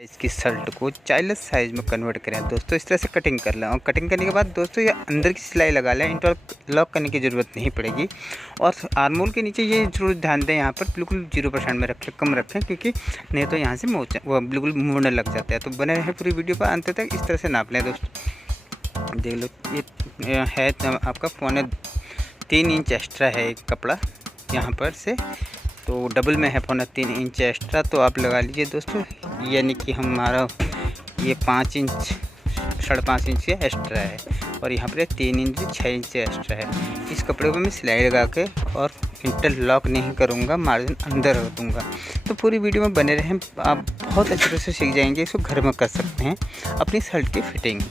इसकी शर्ट को child size में कन्वर्ट करें दोस्तों। इस तरह से कटिंग कर लें और कटिंग करने के बाद दोस्तों ये अंदर की सिलाई लगा लें, इंटरलॉक करने की ज़रूरत नहीं पड़ेगी। और आर्मोल के नीचे ये जरूर ध्यान दें, यहाँ पर बिल्कुल 0% में रखें, कम रखें, क्योंकि नहीं तो यहाँ से वो बिल्कुल मुड़ने लग जाता है। तो बने रहें पूरी वीडियो पर अंत तक। इस तरह से नाप लें दोस्तों। देख लो ये है आपका 3.25 इंच एक्स्ट्रा है कपड़ा यहाँ पर से, तो डबल में है 3.25 इंच एक्स्ट्रा, तो आप लगा लीजिए दोस्तों। यानी कि हमारा ये 5 इंच 5.5 इंच एक्स्ट्रा है और यहाँ पर 3 इंच 6 इंच एक्स्ट्रा है। इस कपड़े को मैं सिलाई लगा के और इंटरलॉक नहीं करूँगा, मार्जिन अंदर रख दूँगा। तो पूरी वीडियो में बने रहें, आप बहुत अच्छी तरह से सीख जाएंगे। इसको घर में कर सकते हैं अपनी शर्ट की फिटिंग,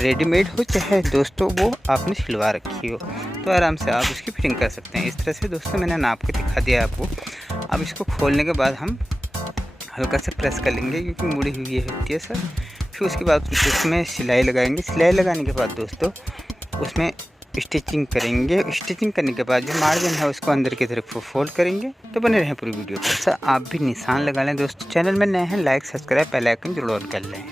रेडीमेड हो चाहे दोस्तों वो आपने सिलवा रखी हो, तो आराम से आप उसकी फिटिंग कर सकते हैं। इस तरह से दोस्तों मैंने नाप के दिखा दिया आपको। अब इसको खोलने के बाद हम हल्का से प्रेस कर लेंगे, क्योंकि मुड़ी हुई होती है सर। फिर उसके बाद उसमें सिलाई लगाएंगे। सिलाई लगाने के बाद दोस्तों उसमें स्टिचिंग करेंगे। स्टिचिंग करने के बाद जो मार्जिन है उसको अंदर की तरफ फोल्ड करेंगे। तो बने रहें पूरी वीडियो पर। सर आप भी निशान लगा लें दोस्तों। चैनल में नए हैं, लाइक सब्सक्राइब बेल आइकन जरूर ऑन कर लें।